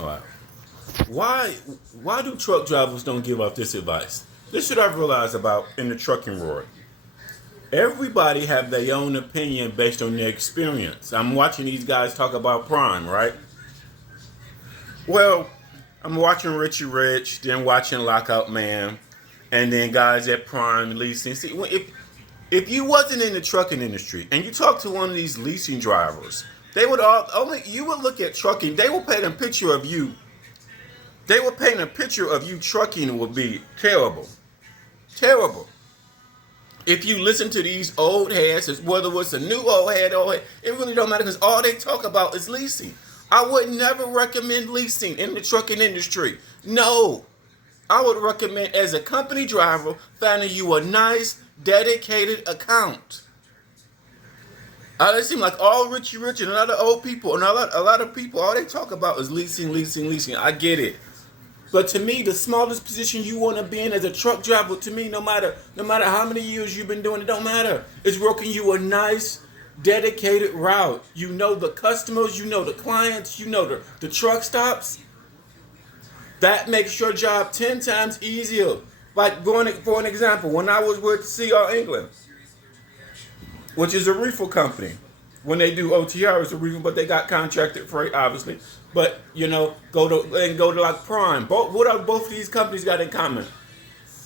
All right. Why why do truck drivers don't give out this advice? This should I've realized about in the trucking world. Everybody have their own opinion based on their experience. I'm watching these guys talk about Prime, right? Well, I'm watching Richie Rich, then watching Lockout Man, and then guys at Prime leasing. See, if you wasn't in the trucking industry and you talk to one of these leasing drivers, they would all only you would look at trucking. They will paint a picture of you. They will paint a picture of you trucking would be terrible, terrible. If you listen to these old heads, whether it's a new old head, it really don't matter because all they talk about is leasing. I would never recommend leasing in the trucking industry. No, I would recommend as a company driver finding you a nice, dedicated account. It seems like all Richie Rich and a lot of old people and a lot of people, all they talk about is leasing, leasing, leasing. I get it. But to me, the smallest position you want to be in as a truck driver, to me, no matter how many years you've been doing it, don't matter. It's working you a nice, dedicated route. You know the customers, you know the clients, you know the truck stops. That makes your job 10 times easier. Like for an example, when I was with CR England, which is a reefer company. When they do OTR, it's a reefer, but they got contracted freight, obviously. But go to like Prime. Both of these companies got in common?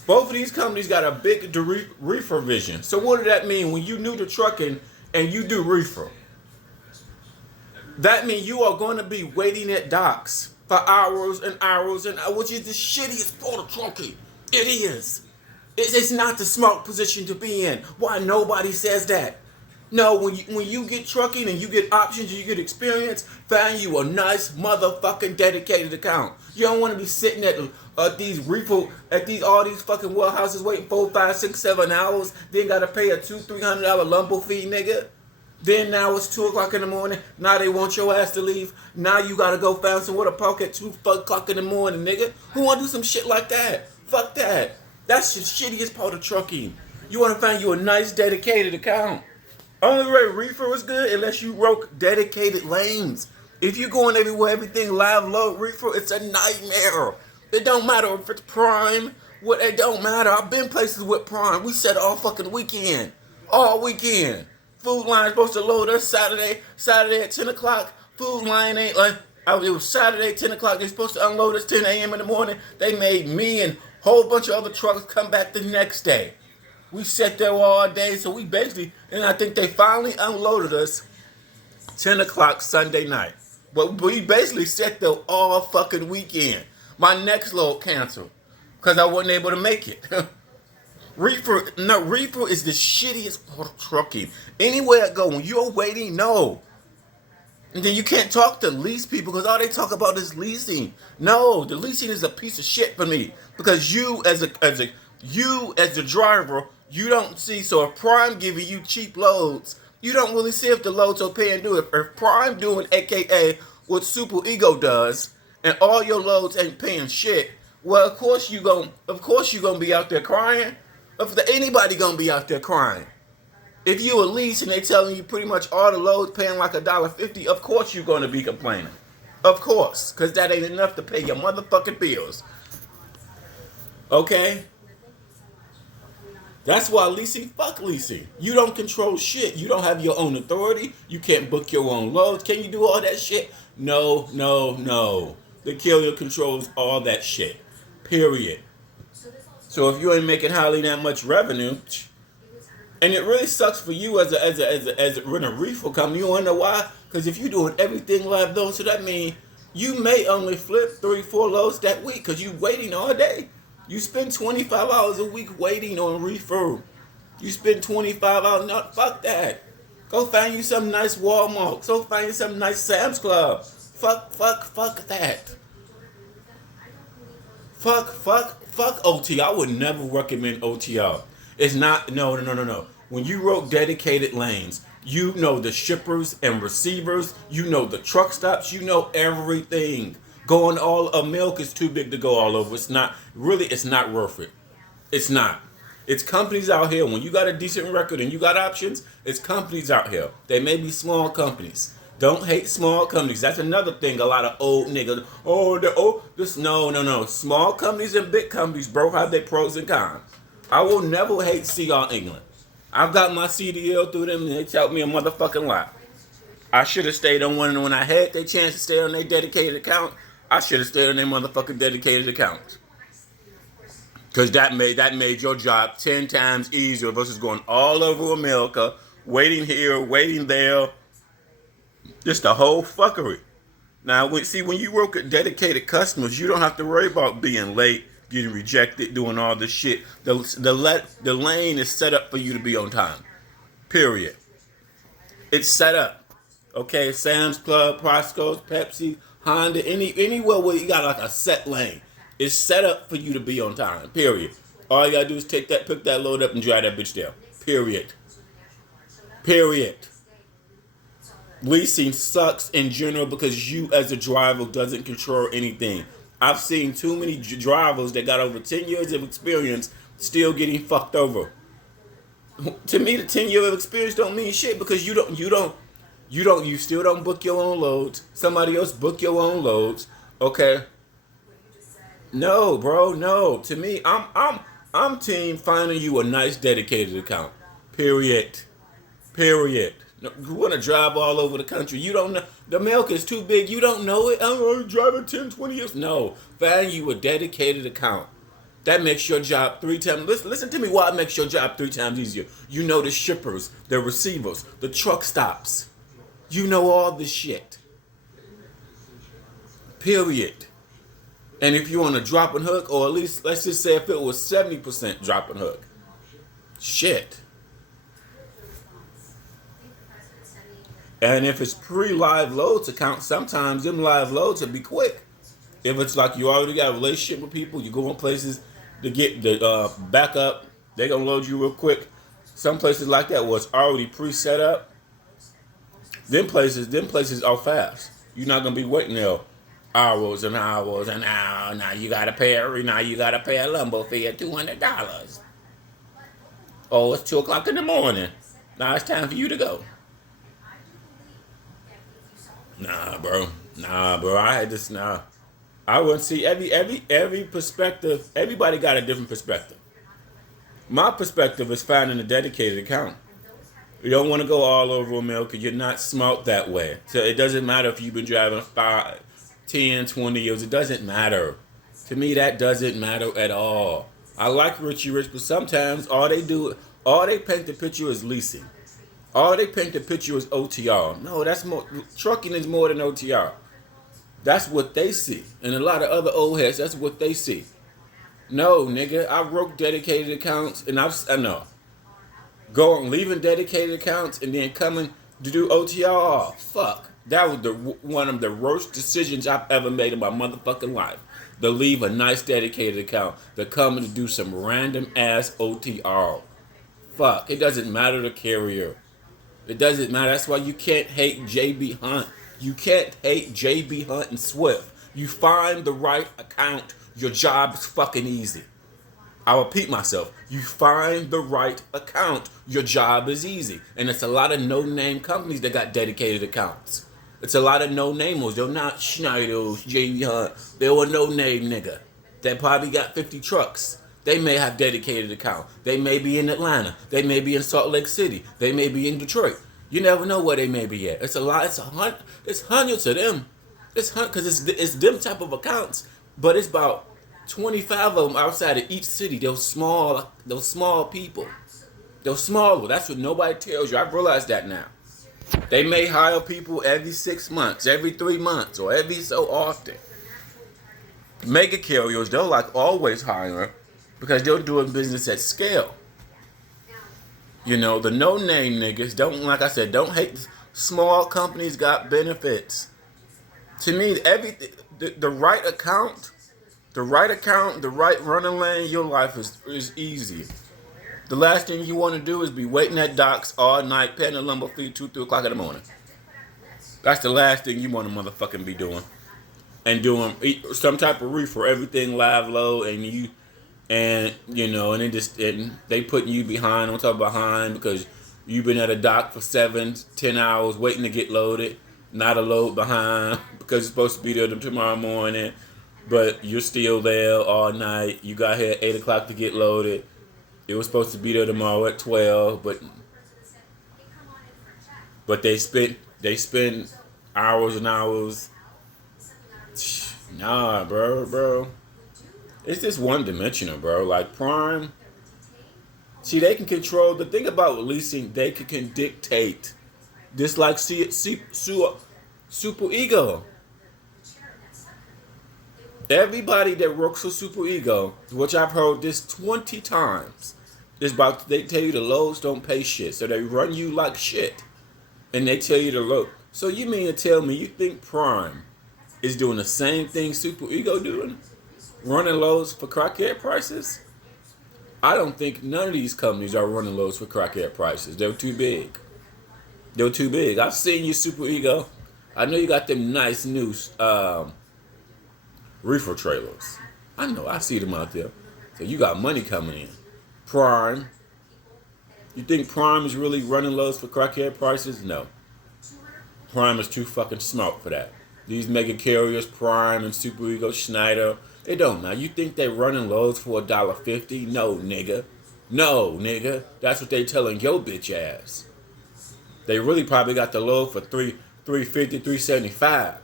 Both of these companies got a big reefer vision. So what did that mean when you new to trucking and you do reefer? That means you are going to be waiting at docks for hours and hours and hours, which is the shittiest part of trucking. It is. It's not the smart position to be in. Why nobody says that? No, when you get trucking and you get options and you get experience, find you a nice motherfucking dedicated account. You don't want to be sitting at these reefer all these fucking warehouses waiting 4, 5, 6, 7 hours. Then gotta pay a $200-$300 lumber fee, nigga. Then now it's 2 o'clock in the morning. Now they want your ass to leave. Now you gotta go find somewhere to park at 2 o'clock in the morning, nigga. Who wanna do some shit like that? Fuck that. That's the shittiest part of trucking. You wanna find you a nice dedicated account. Only way reefer is good unless you work dedicated lanes. If you going everywhere, everything live load reefer, it's a nightmare. It don't matter if it's Prime. It don't matter. I've been places with Prime. We set all fucking weekend. All weekend. Food line supposed to load us Saturday at 10 o'clock. Food line ain't like, it was Saturday at 10 o'clock. They're supposed to unload us 10 a.m. in the morning. They made me and a whole bunch of other trucks come back the next day. We sat there all day, so we basically, and I think they finally unloaded us 10 o'clock Sunday night. But we basically sat there all fucking weekend. My next load canceled because I wasn't able to make it. Reefer is the shittiest part of trucking. Anywhere I go, when you're waiting, no. And then you can't talk to lease people because all they talk about is leasing. No, the leasing is a piece of shit for me because you as the driver, you don't see. So if Prime giving you cheap loads, you don't really see if the loads are paying do it. If Prime doing AKA what Super Ego does, and all your loads ain't paying shit, well of course you gonna be out there crying. If anybody gonna be out there crying. If you a lease and they telling you pretty much all the loads paying like $1.50, of course you're gonna be complaining. Of course, because that ain't enough to pay your motherfucking bills. Okay? That's why fuck leasing. You don't control shit. You don't have your own authority. You can't book your own loads. Can you do all that shit? No. The carrier controls all that shit. Period. So if you ain't making hardly that much revenue, and it really sucks for you as a reefer company. You wanna know why? Because if you're doing everything live though, so that means you may only flip 3-4 loads that week because you waiting all day. You spend 25 hours a week waiting on reefer. You spend 25 hours, no, fuck that. Go find you some nice Walmart. Go find you some nice Sam's Club. Fuck that. Fuck OT. I would never recommend OTR. It's not, no. When you wrote dedicated lanes, you know the shippers and receivers, you know the truck stops, you know everything. Going all of milk is too big to go all over. It's not worth it. It's not. It's companies out here. When you got a decent record and you got options, it's companies out here. They may be small companies. Don't hate small companies. That's another thing. A lot of old niggas. Oh, this. No. Small companies and big companies, bro, have their pros and cons. I will never hate CR England. I've got my CDL through them, and they taught me a motherfucking lot. I should have stayed on one when I had their chance to stay on their dedicated account. I should have stayed on their motherfucking dedicated account. Cause that made your job 10 times easier versus going all over America, waiting here, waiting there. Just the whole fuckery. Now, when you work with dedicated customers, you don't have to worry about being late, getting rejected, doing all this shit. The lane is set up for you to be on time. Period. It's set up. Okay, Sam's Club, Prosco's, Pepsi, Honda, anywhere where you got like a set lane. It's set up for you to be on time. Period. All you gotta do is pick that load up and drive that bitch down. Period. Period. Leasing sucks in general because you as a driver doesn't control anything. I've seen too many drivers that got over 10 years of experience still getting fucked over. To me, the 10 years of experience don't mean shit because you still don't book your own loads. Somebody else book your own loads. Okay. No, bro, no. To me, I'm team finding you a nice dedicated account. Period. Period. You want to drive all over the country. You don't know. The milk is too big. You don't know it. I'm only driving 10, 20 years. No. Find you a dedicated account. That makes your job 3 times. Listen to me why it makes your job 3 times easier. You know the shippers, the receivers, the truck stops. You know all this shit. Period. And if you want to drop and hook, or at least let's just say if it was 70% drop and hook. Shit. And if it's pre-live loads account, sometimes them live loads will be quick. If it's like you already got a relationship with people, you go in places to get the backup, they're going to load you real quick. Some places like that was already pre-set up. Them places are fast. You're not going to be waiting there hours and hours and hours. Now you got to pay a lumbo fee of $200. Oh, it's 2 o'clock in the morning. Now it's time for you to go. Nah, bro. I had this. Nah, I wouldn't see every perspective. Everybody got a different perspective. My perspective is finding a dedicated account. You don't want to go all over America. You're not smart that way. So it doesn't matter if you've been driving 5, 10, 20 years. It doesn't matter. To me, that doesn't matter at all. I like Richie Rich, but sometimes all they paint the picture is leasing. All they paint the picture is OTR. No, that's more. Trucking is more than OTR. That's what they see. And a lot of other old heads, that's what they see. No, nigga, I wrote dedicated accounts, and I know. Going, leaving dedicated accounts, and then coming to do OTR. Oh, fuck. That was one of the worst decisions I've ever made in my motherfucking life. To leave a nice dedicated account, to come and do some random ass OTR. Fuck. It doesn't matter the carrier. It doesn't matter. That's why you can't hate JB Hunt. You can't hate JB Hunt and Swift. You find the right account, your job is fucking easy. I repeat myself. You find the right account, your job is easy. And it's a lot of no-name companies that got dedicated accounts. It's a lot of no-namers. They're not Schneider's, JB Hunt. They were no-name nigga. They probably got 50 trucks. They may have dedicated account. They may be in Atlanta. They may be in Salt Lake City. They may be in Detroit. You never know where they may be at. It's a lot. It's hundreds of them. It's because it's them type of accounts. But it's about 25 of them outside of each city. Those small people. Those smaller. That's what nobody tells you. I've realized that now. They may hire people every 6 months, every 3 months, or every so often. Mega carriers, they're like always hiring. Because they're doing business at scale. You know, the no-name niggas don't hate. Small companies got benefits. To me, everything, the right account, the right running lane, your life is easy. The last thing you want to do is be waiting at docks all night, paying a lumber fee 2, 3 o'clock in the morning. That's the last thing you want to motherfucking be doing. And doing some type of reefer, everything live load, and they putting you behind on top of behind because you've been at a dock for 7, 10 hours waiting to get loaded. not a load behind because you're supposed to be there tomorrow morning, but you're still there all night. You got here at 8 o'clock to get loaded. It was supposed to be there tomorrow at 12, but they spent hours and hours. Nah, bro. It's just one dimensional, bro. Like Prime, see, they can control. The thing about leasing, they can dictate. Just like Super Ego. Everybody that works for Super Ego, which I've heard this 20 times, is about they tell you the loads don't pay shit, so they run you like shit, and they tell you to load. So you mean to tell me you think Prime is doing the same thing Super Ego doing, running loads for crackhead prices? I don't think none of these companies are running loads for crackhead prices. They're too big. They're too big. I've seen you, Super Ego. I know you got them nice new reefer trailers. I know. I see them out there. So you got money coming in. Prime. You think Prime is really running loads for crackhead prices? No. Prime is too fucking smart for that. These mega carriers, Prime and Super Ego, Schneider, they don't know. You think they running loads for $1.50? No, nigga. No, nigga. That's what they telling your bitch ass. They really probably got the load for $3.50, $3.75.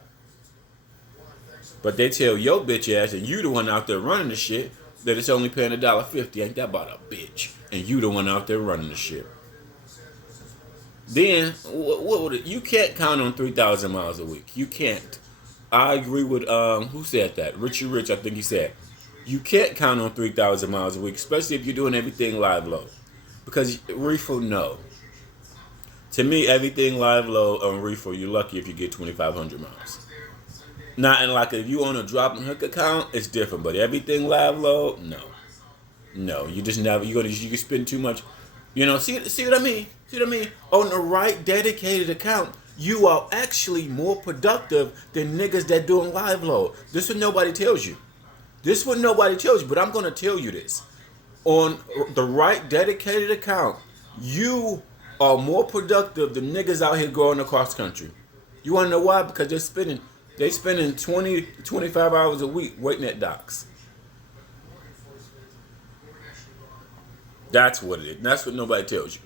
But they tell your bitch ass, and you the one out there running the shit, that it's only paying $1.50. Ain't that about a bitch? And you the one out there running the shit. Then, what would it? You can't count on 3,000 miles a week. You can't. I agree with, who said that? Richie Rich, I think he said. You can't count on 3,000 miles a week, especially if you're doing everything live load. Because reefer, no. To me, everything live load on reefer, you're lucky if you get 2,500 miles. Not in like if you on a drop and hook account, it's different. But everything live load, no, you just never. You can spend too much. You know, see what I mean? See what I mean? On the right dedicated account, you are actually more productive than niggas that doing live load. This is what nobody tells you. But I'm gonna tell you this. On the right dedicated account, you are more productive than niggas out here going across country. You wanna know why? Because they spending 20 to 25 hours a week waiting at docks. That's what it is. That's what nobody tells you.